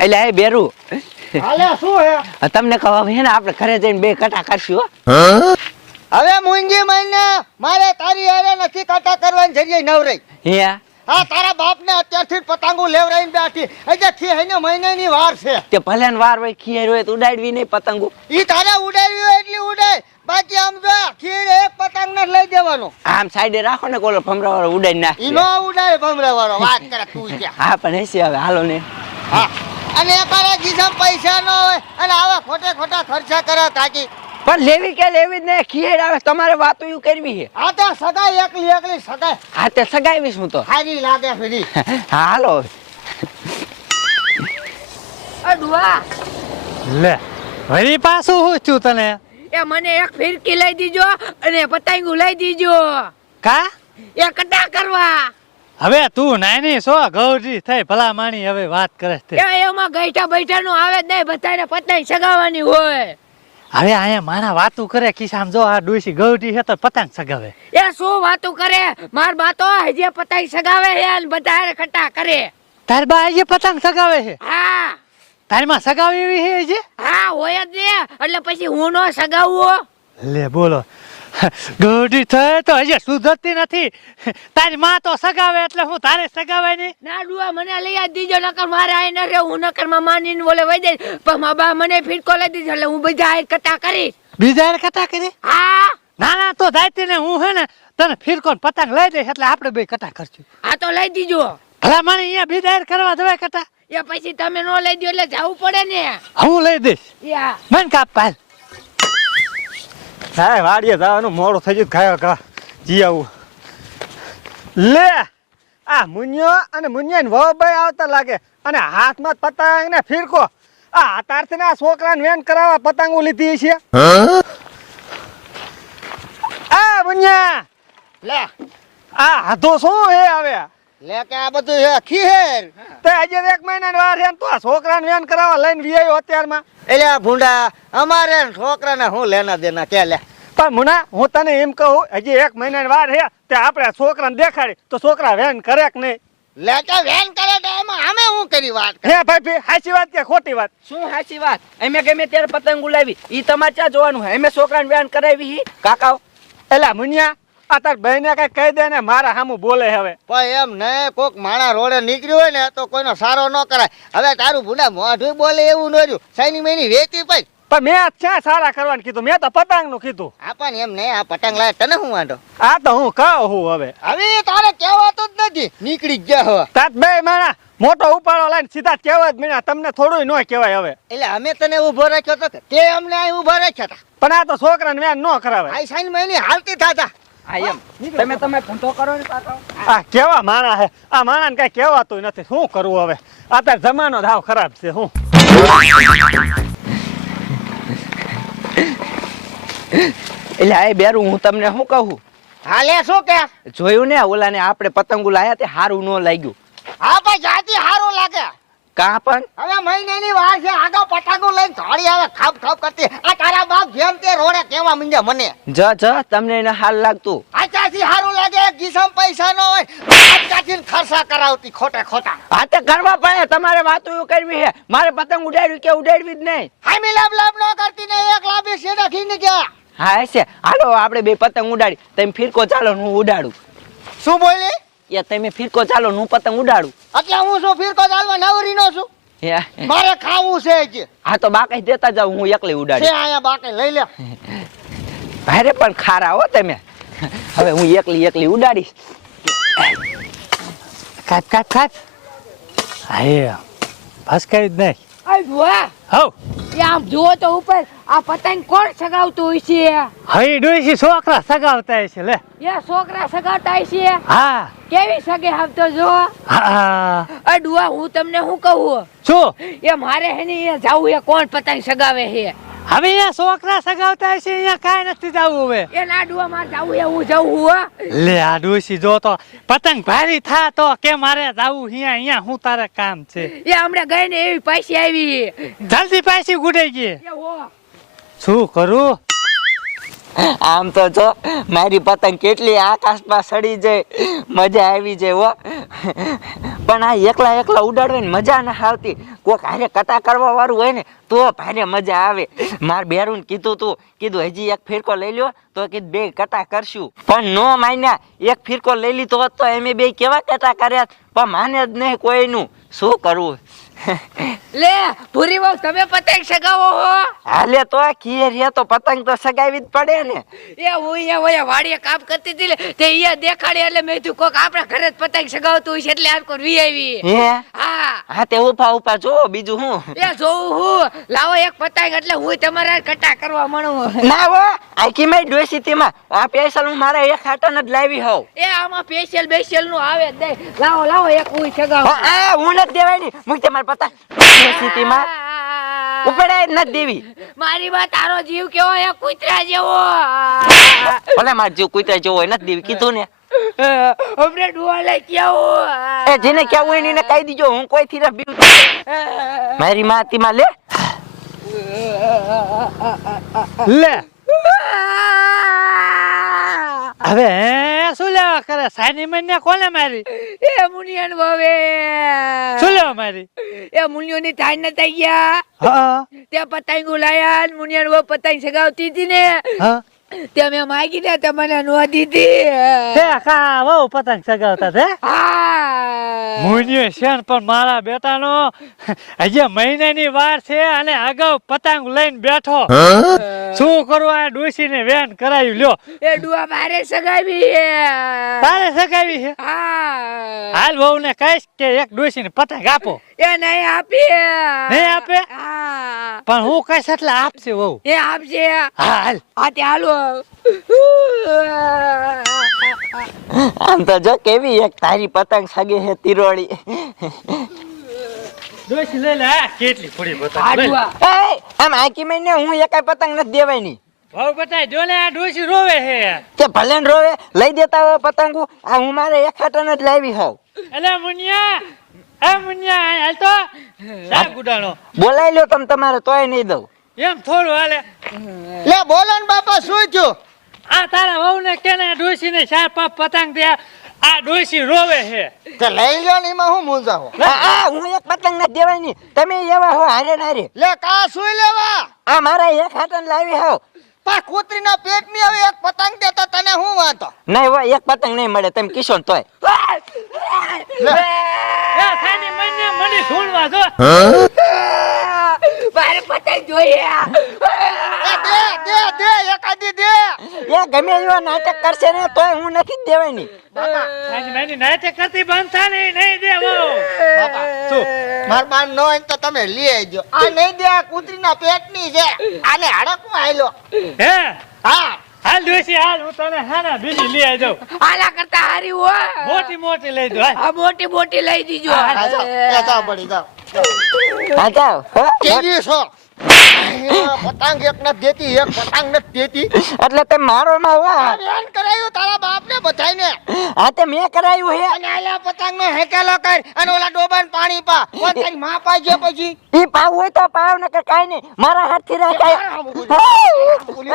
એટલે એ બેરું હાલે શું હે? તમને કહો હે ને આપણે ઘરે જઈને બે કટા કરશું હવે મુંજી મહિને મારે તારી હારે નથી કાટા કરવાની જગ્યાએ નવરાઈ. હે હા તારા બાપને અત્યારથી પતંગો લેવરાઈને બેઠી હજે થી હઈને મહિનાની વાર છે. તે ભલે વાર હોય ખીર હોય તો ઉડાડવી નહીં પતંગો. ઈ તારે ઉડાડવી હોય એટલી ઉડાય, બાકી આમ જો ખીર એક પતંગ ને લઈ દેવાનો. આમ સાઈડે રાખો ને કોલો ભમરા વાળો ઉડાડી નાખે. ઈ નો ઉડાય ભમરા વાળો, વાત કરે તું ત્યાં. હા પણ હશે હવે હાલો ને. હા અને એકારા ગીસમ પૈસા ન હોય અને આવા ખોટે ખોટા ખર્ચા કરે કાકી. પણ લેવી કે લેવી જ નહીં, ખીર આવે તમારે વાતો એવું કરવી છે. આ તો સગાઈ એકલી એકલી સગાઈ હા તે સગાવીશ હું તો. સારી લાગે ફરી. હા હાલો. અડવા લે વળી પાછું હું છું તને એ મને એક ફિરકી લઈ દીજો અને પતંગો લઈ દીજો કા એ કટા કરવા. હવે તું નાની છો ગૌરી થઈ ભલા માણી હવે વાત કરે છે એ એમાં ગઈઠા બૈઠા નું આવે જ નહીં, બધાને પતંગ સગાવવાની હોય. હવે અહીંયા મારા વાતું કરે કિસામ જો આ ડોસી ગૌરી છે તો પતંગ સગાવે એ શું વાતું કરે, માર બા તો હજી પતંગ સગાવે છે અને બધા કટા કરે. તાર બા આજે પતંગ સગાવે છે? હા તારી માં સગાવે એવી છે આજે? હા હોય જ ને, એટલે પછી હું નો સગાવું. લે બોલો ગૌરી થઈ તો હજી સુધરતી નથી, તારી માં તો સગાવે એટલે હું તારે સગાવે નહીં? ના ડુઆ મને લઈ આજ દીજો, નકર મારે આઈ ન રે, હું નકર માં માનીને બોલે વઈ જઈશ. પણ મા બા મને ફિરકો લઈ દીધો એટલે હું બધા આઈ કટા કરીશ. બીજા કટા કરી? હા ના ના તો જાતી ને હું હે ને તને ફિરકો ને પતંગ લઈ દઈશ એટલે આપણે બે કટા કરશું. આ તો લઈ દીજો. ભલા મને અહીંયા બીજા કરવા જવાય કટા? એ પછી તમે નો લઈ દો એટલે જવું પડે ને. હું લઈ દઈશ. યા મન કાપ પાલ. હા વાડીએ જવાનું મોડું થઈ ગયું, ખાયો ખા જી આવું. લે આ મુન્યો અને મુન્યા ને વહુભાઈ આવતા લાગે અને હાથમાં પતંગ ને ફિરકો. આ તારથી ને આ છોકરાને વેન કરાવવા પતંગો લીધી છે. આ મુન્યા લે આ હાથો શું હે આવે? લે કે આ બધું હે ખીર. તે આજે 1 મહિનાની વાર છે ને તો આ છોકરાને વેન કરાવવા લઈને વિયાયો અત્યારમાં. એટલે આ ભૂંડા અમારે છોકરાને હું લેના દેના કે લે. પણ મુના હું તને એમ કહું હજી 1 મહિનાની વાર છે તે આપણે છોકરાને દેખાડી તો છોકરા વેન કરે કે નહીં? લે કે વેન કરે તો એમાં અમે હું કરી વાત. હે ભાઈ સાચી વાત કે ખોટી વાત? શું સાચી વાત? અમે ગમે ત્યારે પતંગ ઉડાવી ઈ તમારે ક્યાં જોવાનું હે? અમે છોકરાને વ્યાન કરાવી કાકાઓ. એલા મુનિયા આ તાર બહેને કઈ કહી દે ને મારા સામું બોલે હવે. પણ એમ ને કોક માણા રોડે નીકળ્યું હોય ને તો કોઈનો સારો ન કરાય. હવે તારું ભૂંડા મોઢું બોલે એવું ન રહ્યું. સાઈની મહિની વેચી પઈ. પણ મેં ક્યાં સારા કરવાનું કીધું? મેં તો પતંગ નું કીધું. આપણ એમ નહીં, આ પતંગ લાવે તને હું વાંધો? આ તો હું કહું હું હવે હવે તારે કહેવાતું જ નથી, નીકળી જ ગયા હવે. તાત બે માણા મોટો ઉપાડો લઈને સીધા કહેવા જ મીના, તમને થોડું ન કહેવાય હવે. એટલે અમે તને ઉભો રાખ્યો તો કે તે અમને અહીં ઉભો રાખ્યા હતા. પણ આ તો છોકરાને વેન ન કરાવે. આ સાઈની મહિની હાલતી થતા. હા એમ તમે ધંધો કરો ને કાકાઓ. આ કેવા માણા હે? આ માણાને કઈ કહેવાતું નથી. શું કરવું હવે? અત્યારે જમાનો હાવ ખરાબ છે. હું એટલે આ બેરું હું તમને શું કહું, હાલે શું કે? જોયું ને ઓલા ને આપણે પતંગો લાયા તે હારું ન લાગ્યું. હા ભાઈ જાતિ હારું લાગે. કા પણ હવે મહિનાની વાર છે, આગળ પટાકો લઈને ધાડી આવે ખાપ ખાપ કરતી. આ તારા બાપ જેમ તે રોડે કેવા મંડ્યા મને. જ તમને એને હાલ લાગતું. આચાથી હારું લાગે, ગીસમ પૈસા ન હોય, આચાથી ખર્ચા કરાવતી ખોટે ખોટા. હા તે કરવા પડે, તમારે વાતો એવું કરવી છે. મારે પતંગ ઉડાડવી કે ઉડાડવી જ નહીં. હામી લાભ લાભ ન કરતી ને એક લાભે સેડા ખીને ગયા. હા હશે, હાલો આપણે બે પતંગ ઉડાડી. તમે ફિરકો ચાલો હું ઉડાડું. શું બોલી? યા તમે ફિરકો ચાલો હું પતંગ ઉડાડું. એટલે હું શું ફિરકો ચાલવા નવરી નો છું? હે, મારે ખાવું છે જ. હા તો બાકી દેતા જાવ, હું એકલી છે ઉડાડી. આયા બાકે લઈ લે. ભારે પણ ખારા હો તમે. હવે હું એકલી ઉડાડીશ. કાપ કાપ કાપ. હા ભસકાઈ જ નહીં. અડવા હવ એ આમ જુઓ તો ઉપર આ પતંગ કોણ સગાવતું હોય છે? હવે ડોસી છોકરા સગાવતા છે. લે એ છોકરા સગાવતા હોય છે. હા કેવી સગે આવતો જો. હા અડવા હું તમને શું કહું, શું એ મારે હે ને જાવું એ કોણ પતંગ સગાવે છે? હવે અહીંયા છોકરા સગાવતા છે, અહીંયા કાંઈ નથી જવું હવે. એ લાડવા માર જાવું એ હું જવું હો. લે આ ડોસી જો તો પતંગ ભારી થા તો કે મારે જાવું અહીંયા હું તારે કામ છે. એ હમણાં ગઈ ને એવી પાછી આવી. જલ્દી પાછી ગુડાઈ ગઈ. એ હો શું કરું? આમ તો જો મારી પતંગ કેટલી આકાશમાં સડી જાય, મજા આવી જાય હો. પણ આ એકલા એકલા ઉડાડવાની મજા ના આવતી. કોક હારે કટા કરવા વાળું હોય ને તો ભારે મજા આવે. માર બેરું કીધું હજી એક ફિરકો લઈ લ્યો તો કીધું બે કટા કરશું, પણ નો માન્યા. એક ફિરકો લઈ લીધો હોત તો એમે બે કેવા કટા કર્યા, પણ માને જ નહીં કોઈનું. શું કરવું? લે ભૂરી વહુ તમે પતંગ સગાવો હો? હાલે તો ખીર હે તો પતંગ તો સગાવી જ પડે ને. એ હું અહીંયા વાડીએ કામ કરતી હતી ને તે અહીંયા દેખાડી એટલે મેં કીધું કોક આપણા ઘરે જ પતંગ સગાવતું હોય છે એટલે આમ કોણ વી આવી. હે હા હા તે ઉભા જો બીજું હું. એ જોઉં હું લાવો એક પતંગ એટલે હું તમારા કટા કરવા મળું. ના હો આખી મેં ડોસી તેમાં આ પેસલ હું મારા એક હાટન જ લાવી હોઉં. એ આમાં સ્પેશિયલ બેશિયલ નું આવે જ નહીં. લાવો એક હું સગાવો. આ હું નથી દેવાની. મુક તે મારા પતંગ ડોસી તેમાં ઉપડાય જ નથી દેવી. મારી વાત તારો જીવ કેવો એ કૂતરા જેવો. ભલે માર જીવ કૂતરા જેવો હોય નથી દેવી કીધું ને. હમણે ડુઆ લઈ કેવું એ જેને કેવું હોય એને કહી દીજો. હું કોઈ થી બીવ મારી માં તીમાં લે લે હવે શું લેવા કરે? સાની મને કોને મારી? એ મુનિયન હવે શું લેવા મારી? એ મુનિયો ની થાય ન થઈ ગયા. હા તે પતંગ ઉલાયા મુનિયન વો પતંગ સગાવતી હતી ને હા તે મેં માગી ને તે મને નો દીધી. તે કા વહુ પતંગ સગાવતા છે? હા મુનિયો છે ને પણ મારા બેટાનો હજી મહિનાની વાર છે અને અગાઉ પતંગ લઈને બેઠો. શું કરવું? આ ડોશીને વેન કરાયું લ્યો. એ ડુઆ મારે સગાવી. તારે સગાવી છે? હા હાલ વહુ ને કહીશ કે એક ડોશીને પતંગ આપો. એ નહીં આપી. નહીં આપે? હા પણ હું કહીશ એટલે આપશે વહુ. એ આપશે. હા હાલ. હા તે હાલો. આમ તો જો કેવી એક તારી પતંગ સગે હે તિરોડી. ડોશી લઈ લે. આ કેટલી પડી પતંગ હા લઈ લે. ડુઆ આમ આખી મહિને હું એકાય પતંગ નથી દેવાની. વહુ બતાય જો ને આ ડોશી રોવે છે. કે ભલે ને રોવે લઈ દેતા હોય પતંગો. આ હું મારે એક હાટન જ લાવી હોઉં. અલે મુનિયા એ મુનિયા હાલ તો જા ગુડાણો. બોલાવી લ્યો તમે તમારે તોય નહીં દઉં. એમ થોડું હાલે. લે બોલો ને બાપા શું થયું? આ તારા વહુ ને કે ને ડોશી ને ચાર પાંચ પતંગ દે. આ ડોશી રોવે છે. તે લઈ લ્યો ને એમાં હું મૂંઝાવો. હું એક પતંગ નથી દેવાની. તમે એવા હો હારે નારે. લે કા સુઈ લેવા આ મારા એક હાટન લાવી હોઉં. પા કૂતરીના પેટ ની હવે એક પતંગ દેતા તને હું વાંધો? નહીં હોય એક પતંગ નહીં મળે. તમે કિશો ને તોય. લે એ સાની મને મને છોડવા જો. મારે પતંગ જોઈએ. દે એકાદી દે. એ ગમે એવા નાટક કરશે ને તોય હું નથી જ દેવાની. સાની મને નાટક કરતી બંધતા નહીં દે વહુ. બાપા શું માર બાન ન હોય તો તમે લઈ આવજો. આ નહીં દે આ કૂતરીના પેટ ની છે. આને હડકમાં આયલો. હે હા હાલ ડોશી હાલ હું તને હાના બીજી લઈ આવી દઉં. આલા કરતા હારી હો. મોટી મોટી લઈ દઉં. હાલ. આ મોટી લઈ દીજો. જાઓ પડી જાઓ. હા જાઓ. હો? કેવી છો? પતંગ એક નથી દેતી એક પતંગ નથી દેતી. એટલે તમે મારો માં વાહ. બેન કરાયું તારા બાપ ને બધાને. હા તે મેં કરાયું હે. અને આલા પતંગ નો હેકેલો કર અને ઓલા ડોબાન પાણી પા. કોણ તારી માં પાજે પછી? ઈ પાવ હોય તો પાવ ન કે કાઈ નહીં. મારા હાથથી રાખાય. બોલી.